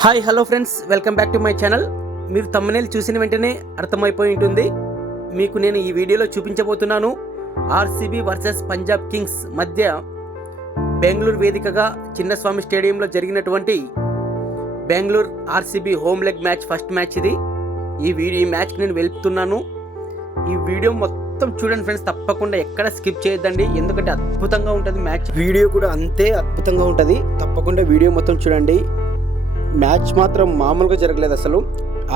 Hi hello friends, welcome back to my channel. మీరు thumbnail చూసిన వెంటనే అర్థమైపోయి ఉంటుంది. మీకు నేను ఈ వీడియోలో చూపించబోతున్నాను ఆర్సీబీ వర్సెస్ పంజాబ్ కింగ్స్ మధ్య బెంగళూరు వేదికగా చిన్నస్వామి స్టేడియంలో జరిగినటువంటి Bengaluru RCB home leg match, first match ఇది. ఈ మ్యాచ్కి నేను వెళ్తున్నాను. ఈ వీడియో మొత్తం చూడండి ఫ్రెండ్స్, తప్పకుండా ఎక్కడ స్కిప్ చేయొద్దండి, ఎందుకంటే అద్భుతంగా ఉంటుంది మ్యాచ్. వీడియో కూడా అంతే అద్భుతంగా ఉంటుంది, తప్పకుండా వీడియో మొత్తం చూడండి. మ్యాచ్ మాత్రం మామూలుగా జరగలేదు. అసలు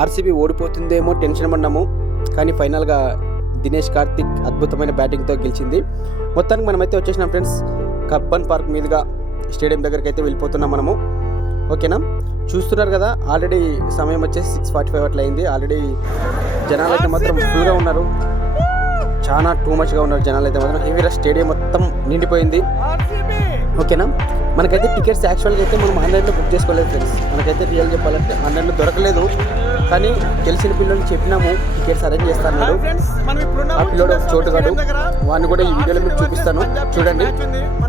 ఆర్సీబీ ఓడిపోతుందేమో టెన్షన్ పడ్డాము, కానీ ఫైనల్గా దినేష్ కార్తిక్ అద్భుతమైన బ్యాటింగ్తో గెలిచింది. మొత్తానికి మనమైతే వచ్చేసినాం ఫ్రెండ్స్, కబ్బన్ పార్క్ మీదుగా స్టేడియం దగ్గరికి అయితే వెళ్ళిపోతున్నాం మనము. ఓకేనా, చూస్తున్నారు కదా, ఆల్రెడీ సమయం వచ్చేసి 6:45 అట్లా అయింది. ఆల్రెడీ జనాలు అయితే మాత్రం ఫుల్గా ఉన్నారు, చాలా టూ మచ్గా ఉన్నారు జనాలు అయితే మాత్రం. హెవీగా స్టేడియం మొత్తం నిండిపోయింది. ఓకేనా, మనకైతే టికెట్స్ యాక్చువల్గా అయితే మనం ఆన్లైన్లో బుక్ చేసుకోలేదు ఫ్రెండ్స్. మనకైతే రియల్ చెప్పాలంటే ఆన్లైన్లో దొరకలేదు, కానీ తెలిసిన పిల్లలు చెప్పినాము టికెట్స్ అరేంజ్ చేస్తాను. ఆ పిల్లడు ఒక చోటుగాడు, వాడిని కూడా ఈ వీడియోలో మీకు చూపిస్తాను చూడండి.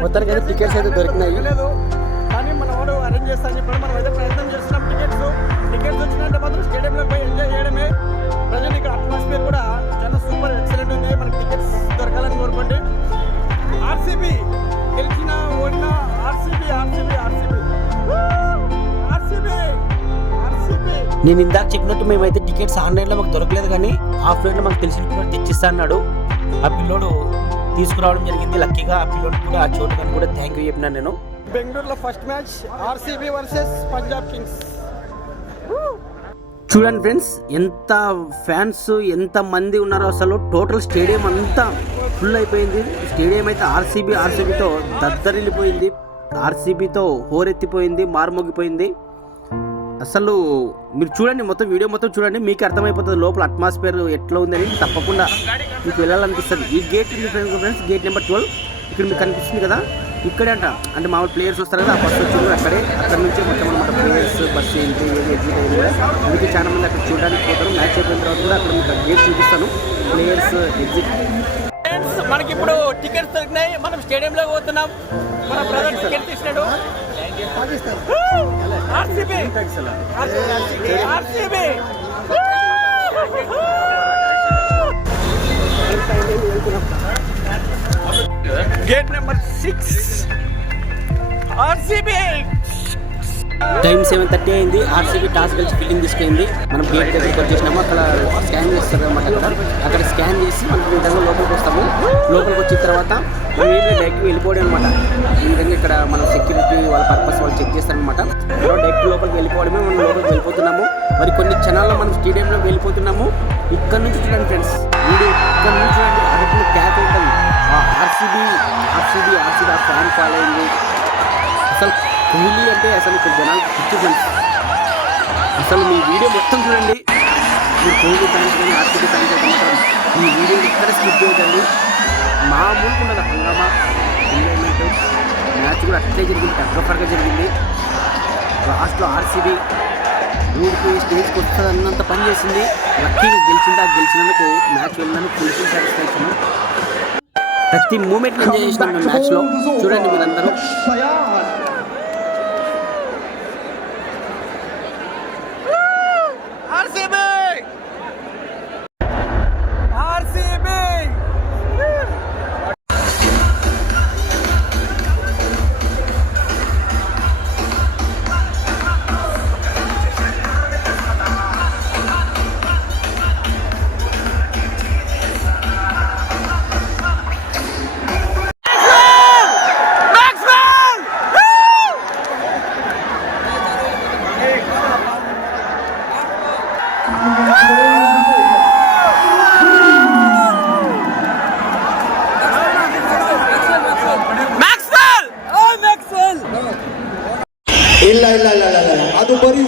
మొత్తానికి అయితే టికెట్స్ అయితే దొరికినాయి, కానీ మన వాడు అరేంజ్ చేస్తాను చెప్పాడు. మనం అయితే ప్రయత్నం చేస్తున్నాం. టికెట్స్ వచ్చినట్టే మాత్రం స్టేడియంలోకి పోయి ఎంజాయ్ చేయడమే. ప్రజలు ఇక్కడ అట్మాస్ఫియర్ కూడా చాలా సూపర్ ఎక్సలెంట్ ఉంది. మనకి టికెట్స్ దొరకాలని కోరుకోండి. ఆర్సీబీ గెలిచిన ఓడిన RCB RCB RCB RCB RCB. నేను ఇందాక చెప్పినట్టు మేమైతే టికెట్స్ ఆన్లైన్లో మాకు దొరకలేదు, కానీ ఆఫ్లైన్లో మాకు తెలిసిన పిల్లడు తెచ్చిస్తా అన్నాడు. ఆ పిల్లోడు తీసుకురావడం జరిగింది. లక్కీగా ఆ పిల్లోడు కూడా, ఆ చోటు కానీ కూడా థ్యాంక్ యూ చెప్పినాను నేను. బెంగళూరులో first match RCB versus Punjab కింగ్స్. చూడండి ఫ్రెండ్స్, ఎంత ఫ్యాన్స్ ఎంత మంది ఉన్నారో. అసలు టోటల్ స్టేడియం అంతా ఫుల్ అయిపోయింది. స్టేడియం అయితే ఆర్సీబీతో దద్దరిల్లిపోయింది, ఆర్సీబీతో హోరెత్తిపోయింది, మారుమోగిపోయింది. అసలు మీరు చూడండి, మొత్తం వీడియో మొత్తం చూడండి, మీకు అర్థమైపోతుంది లోపల అట్మాస్ఫియర్ ఎట్లా ఉందని. తప్పకుండా మీకు వెళ్ళాలనిపిస్తుంది. ఈ గేట్ ఫ్రెండ్స్, గేట్ నెంబర్ 12 ఇక్కడ మీకు కనిపిస్తుంది కదా, ఇక్కడే అంటే మామూలు ప్లేయర్స్ వస్తారు కదా, ఆ బస్సు వచ్చింది అక్కడే. అక్కడ నుంచి మొత్తం అనమాట ప్లేయర్స్ బస్సు ఎంట్రీ ఎగ్జిట్ అయింది కూడా. అందుకే చాలా మంది అక్కడ చూడడానికి పోతారు. మ్యాచ్ అయిపోయిన తర్వాత కూడా అక్కడ మీకు గేట్ చూపిస్తాను, ప్లేయర్స్ ఎగ్జిట్. మనకి ఇప్పుడు టికెట్స్ దొరికినాయి, మనం స్టేడియంలో పోతున్నాం. మన బ్రదర్ టికెట్ తీసినాడు. RCB RCB gate number 6 RCB. Time 7:30 అయింది. ఆర్సీబీ టాస్ గెలిచి ఫీల్డింగ్ తీసుకెళ్ళింది. మనం గేట్ దగ్గరికి వచ్చేసినాము. అక్కడ స్కాన్ చేస్తారు అనమాట. అక్కడ స్కాన్ చేసి మనం ఈ విధంగా లోపలికి వస్తాము. లోపలికి వచ్చిన తర్వాత మనం ఏం డైరెక్ట్ వెళ్ళిపోవడం అనమాట. ఈ విధంగా ఇక్కడ మనం సెక్యూరిటీ వాళ్ళ పర్పస్ వాళ్ళు చెక్ చేస్తారనమాట. డైరెక్ట్ లోపలికి వెళ్ళిపోవడమే. మనం లోపలికి వెళ్ళిపోతున్నాము. మరి కొన్ని క్షణాల్లో మనం స్టేడియంలో వెళ్ళిపోతున్నాము. ఇక్కడ నుంచి చూడండి ఫ్రెండ్స్, వీడియో ఇక్కడ నుంచి చూడండి, అక్కడ క్యాప్ ఉంటుంది. ఆర్సీబీ ఆ ఫ్యాన్ ఫాలోయింగ్ అసలు కోహ్లీ అంటే అసలు ఇక్కడ జనాలకు పిచ్చి ఫ్రెండ్స్. అసలు మీ వీడియో మొత్తం చూడండి. మీరు కోహ్లీ ఫ్యాన్స్ కానీ ఆర్సీబీ ఫ్యాన్స్ అయితే మాత్రం ఈ వీడియో ఎక్కడ స్కిప్ చేయదండి. మామూలుగా ఉండదు హంగామా, ఎంజాయ్మెంట్. మ్యాచ్ కూడా అట్లే జరిగింది, టగ్గఫర్గా జరిగింది. లాస్ట్లో ఆర్సీబీ ఊడిపోయి స్టేజ్కి వస్తుంది అన్నంత పని చేసింది. లక్కీగా గెలిచినందుకు మ్యాచ్ వెళ్ళినందుకు ఫుల్ సాటిస్ఫాక్షన్. ప్రతి మూమెంట్ ఎంజాయ్ చేసినాం మేము మ్యాచ్లో. చూడండి మీరందరూ. ಇಲ್ಲ ಅದು ಬರೀ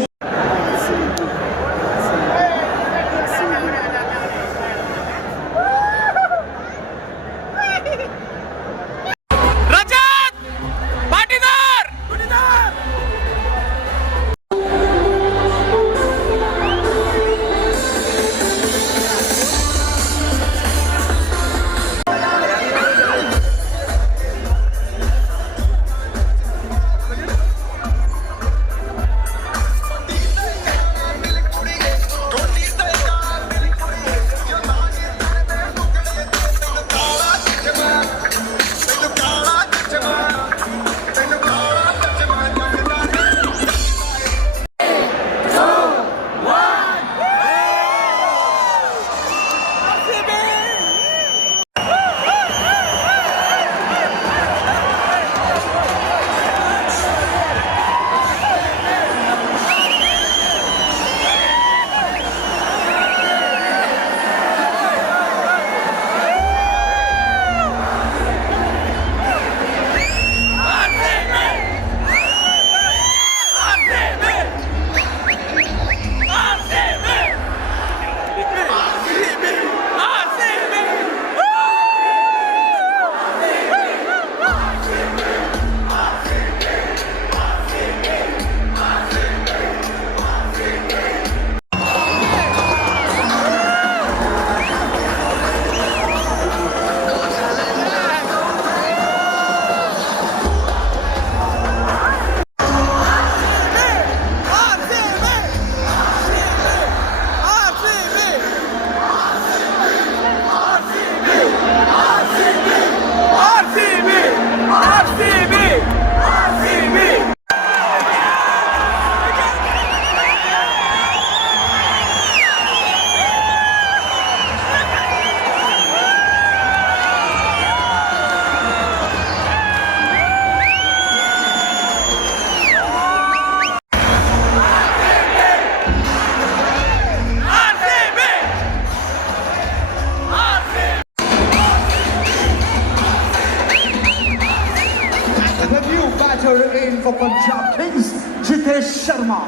for Punjab Kings, Jitesh Sharma.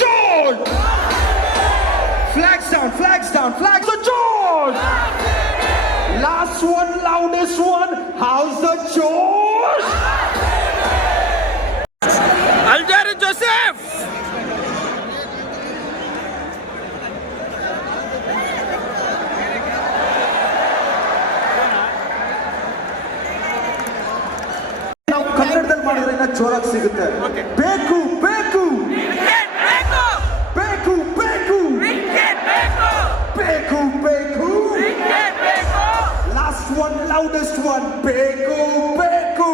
George! Flags down, flags down, flags to George! Last one, loudest one. How's the George? Alzarri Joseph ನಾವು ಕನ್ನಡದಲ್ಲಿ ಮಾಡಿದ್ರೆ ಇನ್ನ ಜೋರಾಗಿ ಸಿಗುತ್ತೆ. ಬೇಕು ಬೇಕು ಬೇಕು ಬೇಕು ಬೇಕು ಬೇಕು ಲಾಸ್ಟ್ ಒನ್ ಲೌಡೆಸ್ಟ್ ಒನ್ ಬೇಕು ಬೇಕು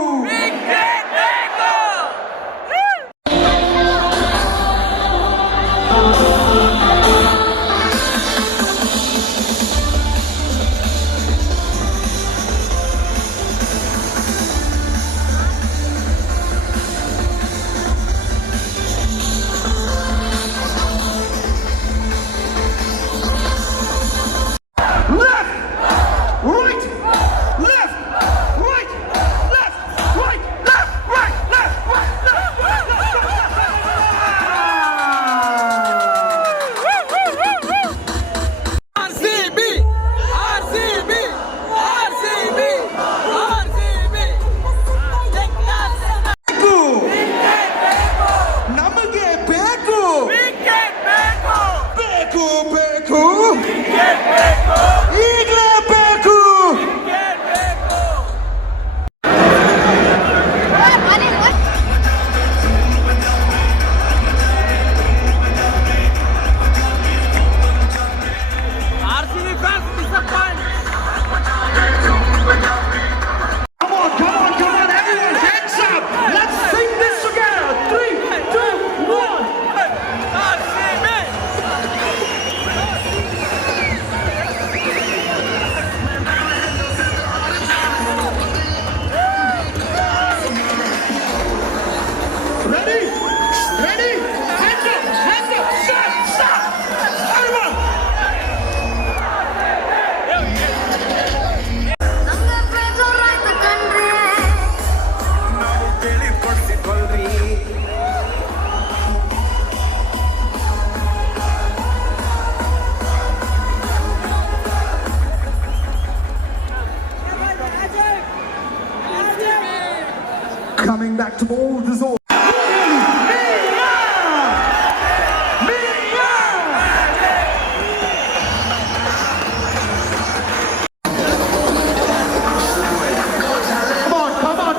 Coming back to all this all.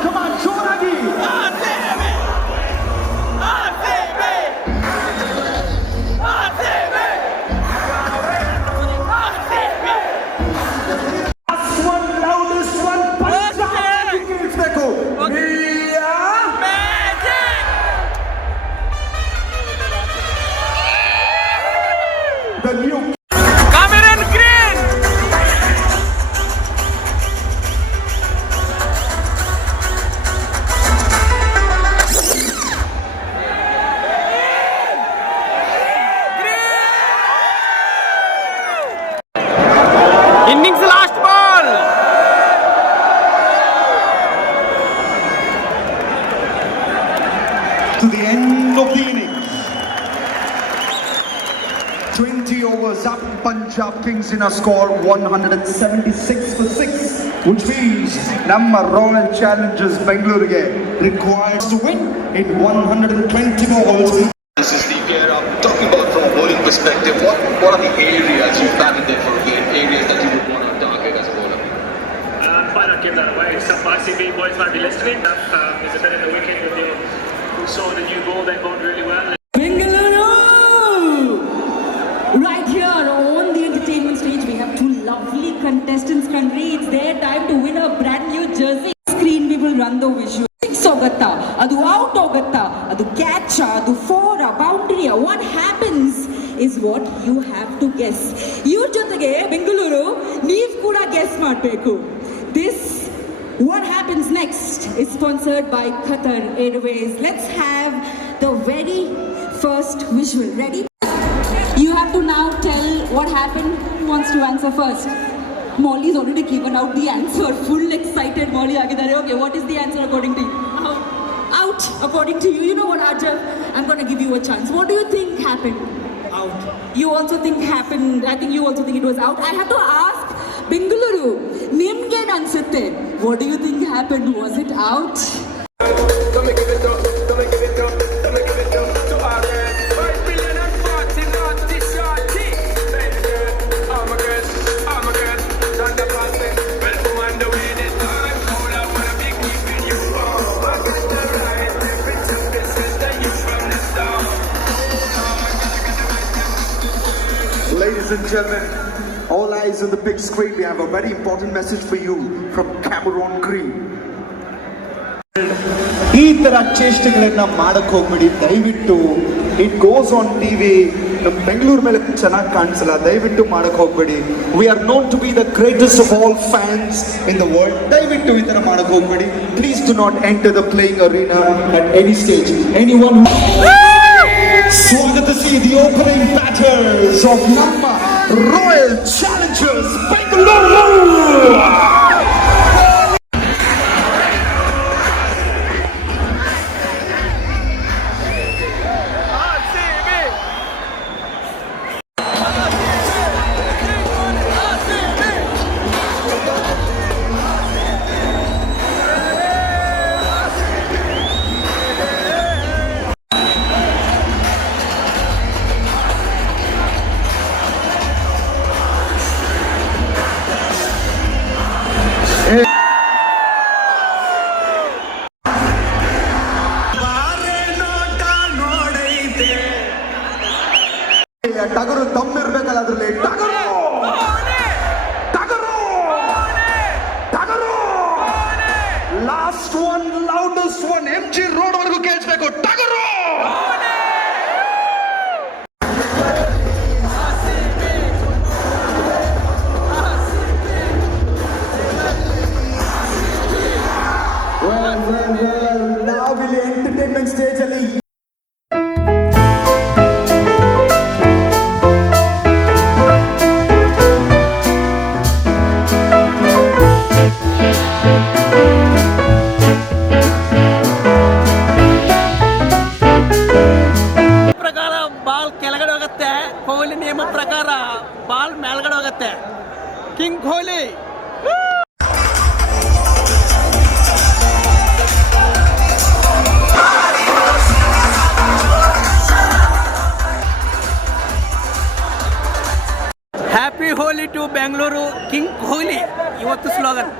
Come on, Shoragi! Last one, loudest one, Punjab Kings देखो. The new Cameron Green innings last ball to the end of the innings. 20 overs up, Punjab Kings in a score 176 for 6, which means Namma Royal Challengers Bengaluru requires to win in 120 balls. This is the era I'm talking about from a bowling perspective. What are the areas you've targeted for game? Areas that you would want to target as a bowler? Why not give that away? Some RCB boys might be listening. There's a bit in the weekend with you who saw the new ball they bowled really well. Bengaluru! Right here on the entertainment stage, we have two lovely contestants. Country, it's their time to win a brand new jersey. Screen, we will run the visual. 6 hogatta, adu out hogatta, adu catch, adu 4, boundary. What happens is what you have to guess. Your jotage Bengaluru, neev kuda guess madbeku. This what happens next is sponsored by Qatar Airways. Let's have the very first visual. Ready? You happened? Who wants to answer first? Molly's already given out the answer. Full excited Molly agidare. Okay, what is the answer according to you? Out. According to you. You know what, Arjav? I'm going to give you a chance. What do you think happened? Out. You also think happened. I think you also think it was out. I have to ask Bengaluru. Nimge ansutte. What do you think happened? Was it out? Don't make it up, don't make it up, don't make it up to our 5 billion and 40 naughty shorty. Baby girl, all my girls, done the passing. Welcome on the way this time. Hold up, wanna be keeping you warm. I got the right temperature, this is the you from the start. Ladies and gentlemen, all eyes on the big screen. We have a very important message for you from Cameron Green. ಈ ತರ ಚೇಷ್ಟೆಗಳನ್ನ ಮಾಡಕ್ ಹೋಗ್ಬಿಡಿ ದಯವಿಟ್ಟು. It goes on TV. ನಮ್ಮ ಬೆಂಗಳೂರು ಮೇಲೆ ಚೆನ್ನಾಗಿ ಕಾಣಿಸಲ್ಲ, ದಯವಿಟ್ಟು ಮಾಡಕ್ ಹೋಗ್ಬೇಡಿ. We are known to be the greatest of all fans in the world. ದಯವಿಟ್ಟು ಈ ತರ ಮಾಡಕ್ ಹೋಗ್ಬೇಡಿ. Please do not enter the playing arena at any stage. Anyone ಸ್ವಾಗತಿಸಿ ದಿ ಓಪನಿಂಗ್ ಬ್ಯಾಟರ್ಸ್ ಆಫ್ ನಮ್ಮ ರಾಯಲ್ ಚಾಲೆಂಜರ್ಸ್ ಬೆಂಗಳೂರು. ಟಗರು ದಮ್ಮಿರ್ಬೇಕಲ್ಲ ಅದ್ರಲ್ಲಿ. ಟಗರು ಟಗರು ಟಗರು last one loudest one MG road ವರೆಗೂ ಕೇಳಿಸ್ಬೇಕು. ಟಗರು ನಾವಿಲ್ಲಿ ಎಂಟರ್ಟೈನ್ಮೆಂಟ್ ಸ್ಟೇಜ್ ಅಲ್ಲಿ ಕೆಳಗಡೆ ಹೋಗುತ್ತೆ. ಕೊಹ್ಲಿ ನಿಯಮ ಪ್ರಕಾರ ಬಾಲ್ ಮೇಲ್ಗಡೆ ಹೋಗುತ್ತೆ. King Kohli. Happy Holi to Bengaluru, king Kohli ಇವತ್ತು ಸ್ಲೋಗನ್.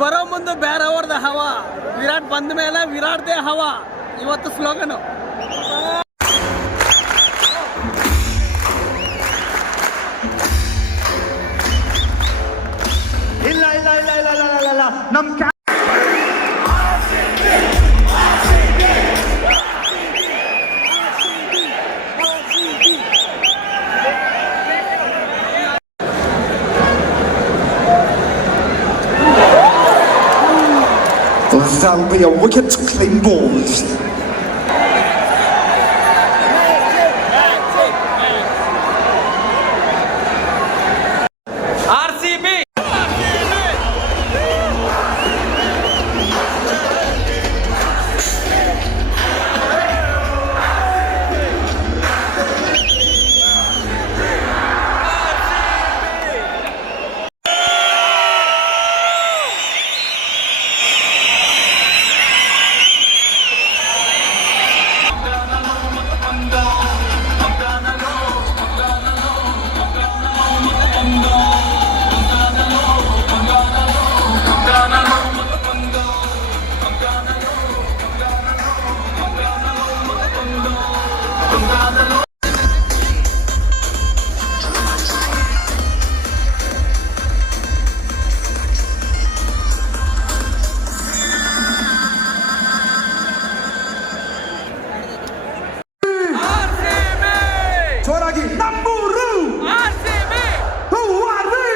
ಬರೋ ಮುಂದೆ ಬೇರೆ ಅವ್ರದ ಹವಾ. ವಿರಾಟ್ ಬಂದ ಮೇಲೆ ವಿರಾಟ್ದೇ ಹವಾ ಇವತ್ತು ಸ್ಲೋಗನು. ಇಲ್ಲ ಇಲ್ಲ ಇಲ್ಲ ಇಲ್ಲ ಇಲ್ಲ ಇಲ್ಲ ನಮ್ That'll be a wicket clean balls. RCB. ಜೋರಾಗಿ ನಮ್ಮೂರು Who are we?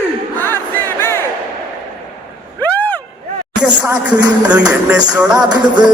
ಸಾಕು ಇನ್ನು ಎಣ್ಣೆ ಸೊಡ ಬಿಡುವೆ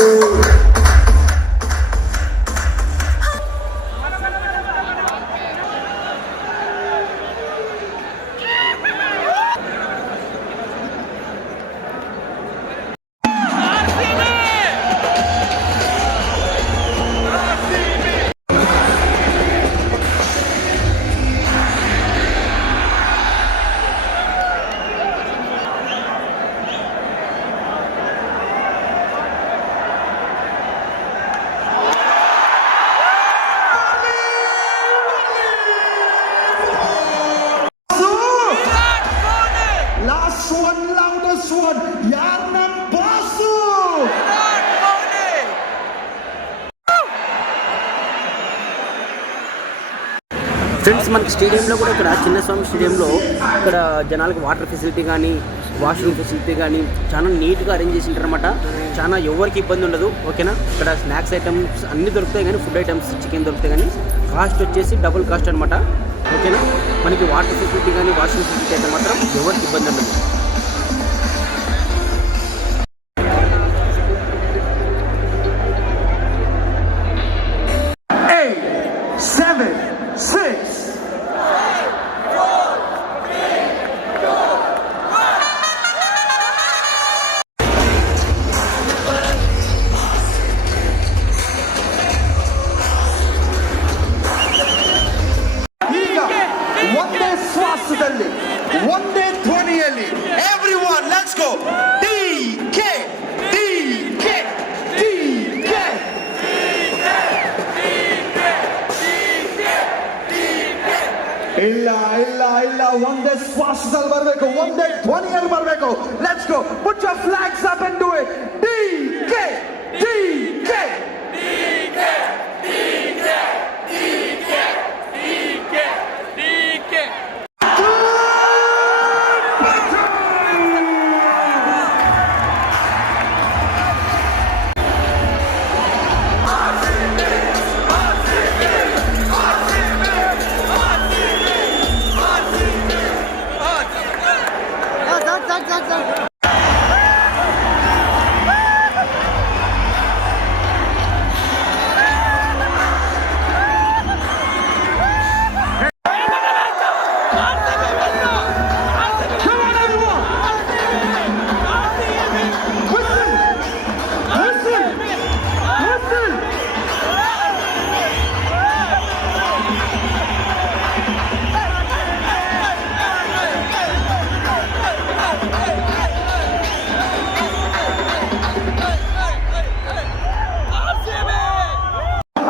Last one, loudest one. ಯಾರ್ ನನ್ ಬಾಸು? ఫ్రెండ్స్ మనకి స్టేడియంలో కూడా ఇక్కడ చిన్నస్వామి స్టేడియంలో ఇక్కడ జనాలకు వాటర్ ఫెసిలిటీ కానీ వాష్రూమ్ ఫెసిలిటీ కానీ చాలా నీట్గా అరేంజ్ చేసి ఉంటారన్నమాట. చాలా ఎవరికి ఇబ్బంది ఉండదు. ఓకేనా, ఇక్కడ స్నాక్స్ ఐటమ్స్ అన్నీ దొరుకుతాయి కానీ ఫుడ్ ఐటమ్స్ చికెన్ దొరుకుతాయి కానీ కాస్ట్ వచ్చేసి డబుల్ కాస్ట్ అనమాట. ఓకేనా, మనకి వాటర్ ఫెసిలిటీ కానీ వాష్రూమ్ ఫెసిలిటీ అయితే మాత్రం ఎవరికి ఇబ్బంది ఉండదు. 8, 7, 6. ಈಗ ಒಂದೇ ಶ್ವಾಸದಲ್ಲಿ ಒಂದೇ ಧ್ವನಿಯಲ್ಲಿ everyone let's go DK DK DK ಇಲ್ಲ ಇಲ್ಲ ಇಲ್ಲ ಒಂದೇ ಶ್ವಾಸದಲ್ಲಿ ಬರಬೇಕು, ಒಂದೇ ಧ್ವನಿಯಲ್ಲಿ ಬರಬೇಕು. Let's go put your flags up and do it. DK DK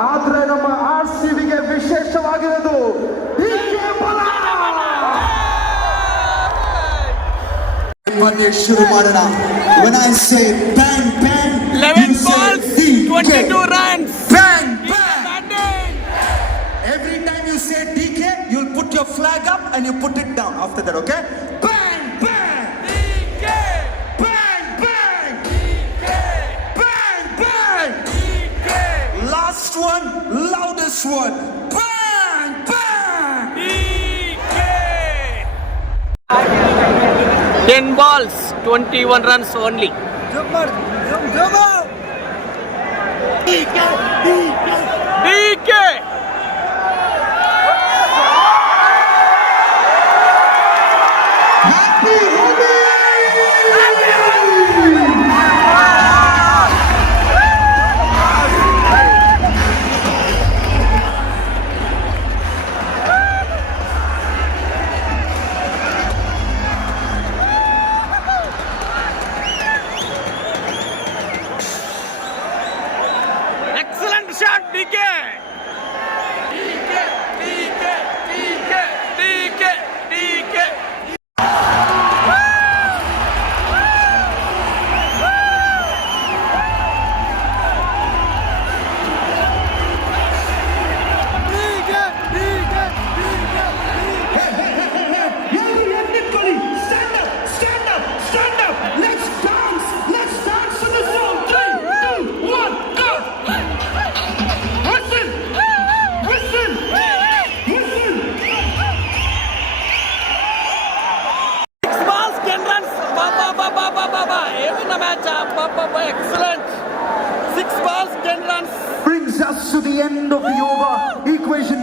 ಆದ್ರೆ ನಮ್ಮ RCBಗೆ ವಿಶೇಷವಾಗಿರೋದು ಹೀಗೆ ಬಲ. ಪಂದ್ಯ ಶುರು ಮಾಡೋಣ. When I say bang bang, 11 balls, 22 runs. Bang bang. Every time you say DK, you'll put your flag up and you put it down after that, okay? Bang bang. DK. Bang bang. DK. Bang bang. DK. Last one, loudest one. Bang bang. DK. 10 balls, 21 runs only. DK. Happy Holi! Excellent.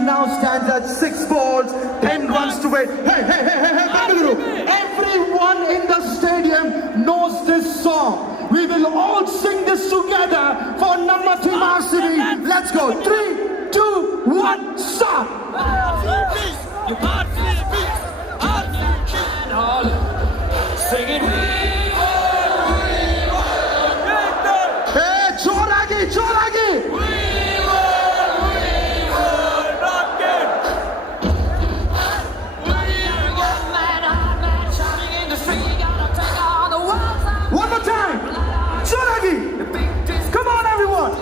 now stands at 6 balls, 10 runs to win. Hey, hey, hey, hey, hey, Bengaluru! Everyone in the stadium knows this song. We will all sing this together for Namma Team RCB. Let's go. 3, 2, 1, start! Hey, Choragi, Choragi! One more time! Choragi! Come on, everyone!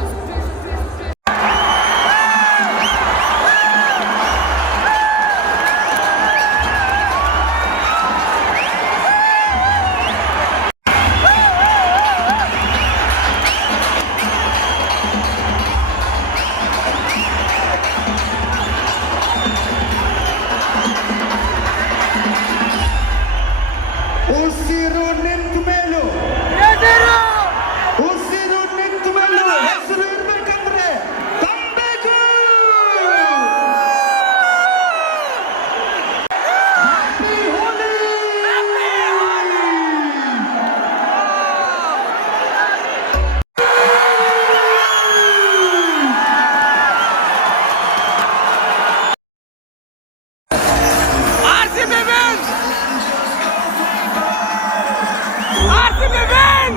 Usiru Nintumelu! Usiru Nintumelu! Hesaru irbekanದ್ರೆ ತಂಬೇಕು! Happy Holi! RCB wins! RCB win!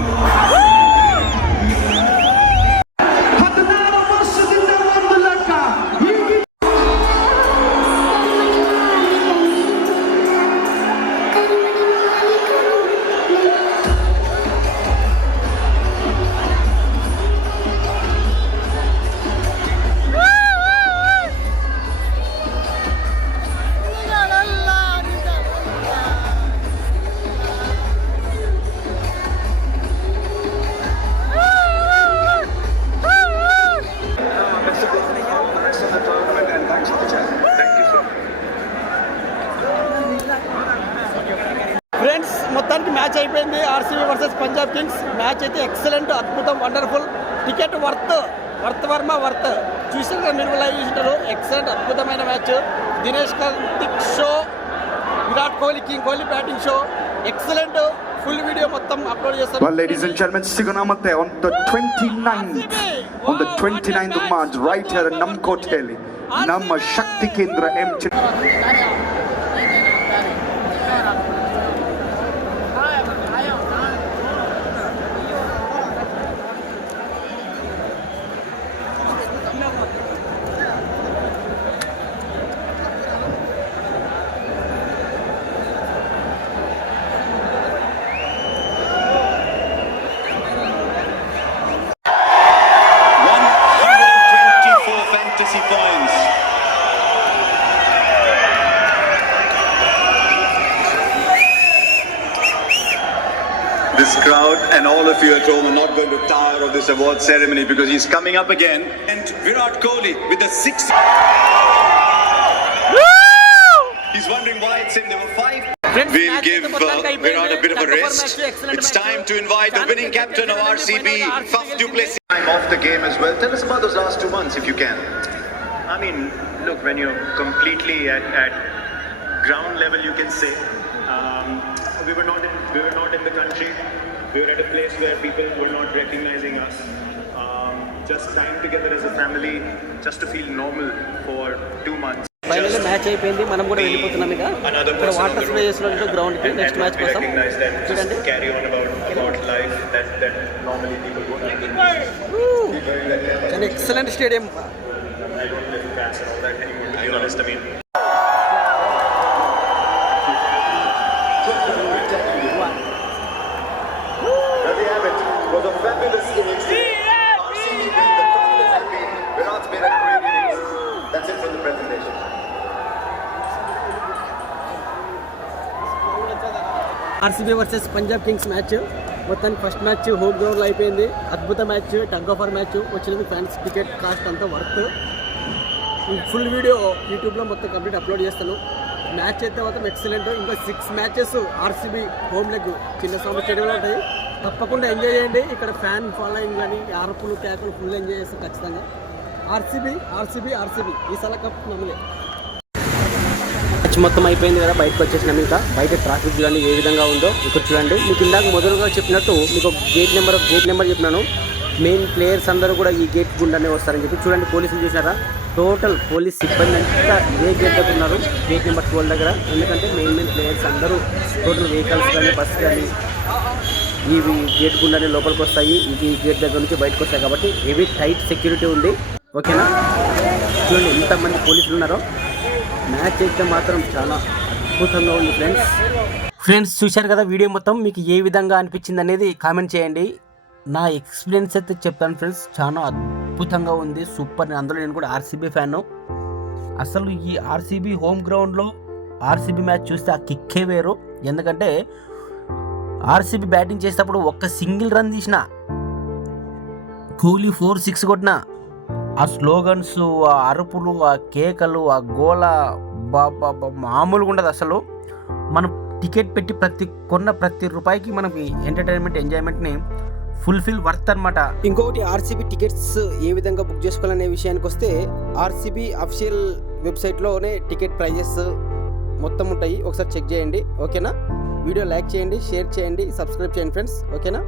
16 ವರ್ಷದಿಂದ ಒಂದು ಲೆಕ್ಕ ಹೀಗೆ ఫ్రెండ్స్ మొత్తానికి మ్యాచ్ అయిపోయింది. RCB versus Punjab Kings match అయితే ఎక్సలెంట్, అద్భుతం, వండర్ఫుల్. టికెట్ వర్త్ వర్మ వర్త్. చూసారు మీరు లైవ్ చూసింటారు. ఎక్సలెంట్, అద్భుతమైన మ్యాచ్. దినేష్ కార్తిక్ షో, విరాట్ కోహ్లీ, కింగ్ Kohli batting show, excellent. Full video మొత్తం అప్లోడ్ చేస్తాను. Well, ladies and gentlemen, Sigunamatte on the 29th of March, right here in Namkoteli, Namma Shakti Kendra M. Fantasy points. This crowd and all of you at home are not going to tire of this award ceremony because he's coming up again. And Virat Kohli with the 6th. He's wondering why it's him. There were 5. We'll give Virat a bit of a rest. It's time to invite the winning captain of RCB, Faf du Plessis. I'm off the game as well. Tell us about those last 2 months if you can. I mean, look, when you're completely at ground level, you can say we were not in the country. We were at a place where people were not recognizing us. Just time together as a family, just to feel normal for 2 months. Final match అయిపోయింది. మనం కూడా వెళ్ళిపోతున్నాం. ఇక ఇక్కడ water spray చేస్తున్నట్టు గ్రౌండ్ కి next match కోసం చూడండి. Carry on about life that normally people won't. చాలా excellent stadium. I don't live in fans and all that anymore, to be honest. I mean, There we have it. It was a fabulous innings. RCB beat the Cardinals and Virat's made a great innings. That's it for the presentation. RCB versus Punjab Kings match మొత్తానికి first match home గ్రౌండ్లో అయిపోయింది. అద్భుత match, tug offer match. వచ్చినది fans ticket cost అంతా worth. Full video యూట్యూబ్లో మొత్తం complete upload చేస్తాను. మ్యాచ్ అయితే మాత్రం ఎక్సలెంట్. ఇంకా 6 matches RCB home leg Chinnaswamy స్టేడియంలో ఉంటాయి. తప్పకుండా ఎంజాయ్ చేయండి. ఇక్కడ ఫ్యాన్ ఫాలోయింగ్ కానీ అరుపులు కేకలు ఫుల్ ఎంజాయ్ చేస్తారు ఖచ్చితంగా. ఆర్సీబీ ఈ సల కప్ నమ్మలే. మ్యాచ్ మొత్తం అయిపోయింది కదా, బయటకు వచ్చేసినాం. ఇంకా బయట ట్రాఫిక్ కానీ ఏ విధంగా ఉందో ఇక్కడ చూడండి. మీకు ఇందాక మొదలుగా చెప్పినట్టు మీకు గేట్ నెంబర్ చెప్పినాను. మెయిన్ ప్లేయర్స్ అందరూ కూడా ఈ గేట్ గుండానే వస్తారని చెప్పి చూడండి. పోలీసులు చూసారా, టోటల్ పోలీస్ సిబ్బంది అంతా ఇదే గేట్ దగ్గర ఉన్నారు, గేట్ నెంబర్ 12 దగ్గర. ఎందుకంటే మెయిన్ ప్లేయర్స్ అందరూ టోటల్ వెహికల్స్ కానీ బస్సు కానీ ఇవి గేట్ గుండానే లోపలికి వస్తాయి, ఇవి గేట్ దగ్గర నుంచి బయటకు వస్తాయి. కాబట్టి హెవీ టైట్ సెక్యూరిటీ ఉంది. ఓకేనా, చూడండి ఎంతమంది పోలీసులు ఉన్నారో. మ్యాచ్ అయితే మాత్రం చాలా అద్భుతంగా ఉంది ఫ్రెండ్స్. చూశారు కదా వీడియో మొత్తం, మీకు ఏ విధంగా అనిపించింది అనేది కామెంట్ చేయండి. నా ఎక్స్పీరియన్స్ అయితే చెప్తాను ఫ్రెండ్స్, చాలా అద్భుతంగా ఉంది, సూపర్. అందులో నేను కూడా ఆర్సీబీ ఫ్యాను. అసలు ఈ ఆర్సీబీ హోమ్ గ్రౌండ్లో ఆర్సీబీ మ్యాచ్ చూస్తే ఆ కిక్కే వేరు. ఎందుకంటే ఆర్సీబీ బ్యాటింగ్ చేసేటప్పుడు ఒక్క సింగిల్ రన్ తీసిన, కోహ్లీ 4-6 కొట్టిన, ఆ స్లోగన్స్, ఆ అరుపులు, ఆ కేకలు, ఆ గోల మామూలుగా ఉండదు అసలు. మనం టికెట్ పెట్టి కొన్న ప్రతి రూపాయికి మనకి ఎంటర్టైన్మెంట్, ఎంజాయ్మెంట్ని ఫుల్ఫిల్ వర్త్ అనమాట. ఇంకొకటి, ఆర్సీబీ టికెట్స్ ఏ విధంగా బుక్ చేసుకోవాలనే విషయానికి వస్తే ఆర్సీబీ అఫీషియల్ వెబ్సైట్లోనే టికెట్ ప్రైజెస్ మొత్తం ఉంటాయి, ఒకసారి చెక్ చేయండి. ఓకేనా, వీడియో లైక్ చేయండి, షేర్ చేయండి, సబ్స్క్రైబ్ చేయండి ఫ్రెండ్స్. ఓకేనా.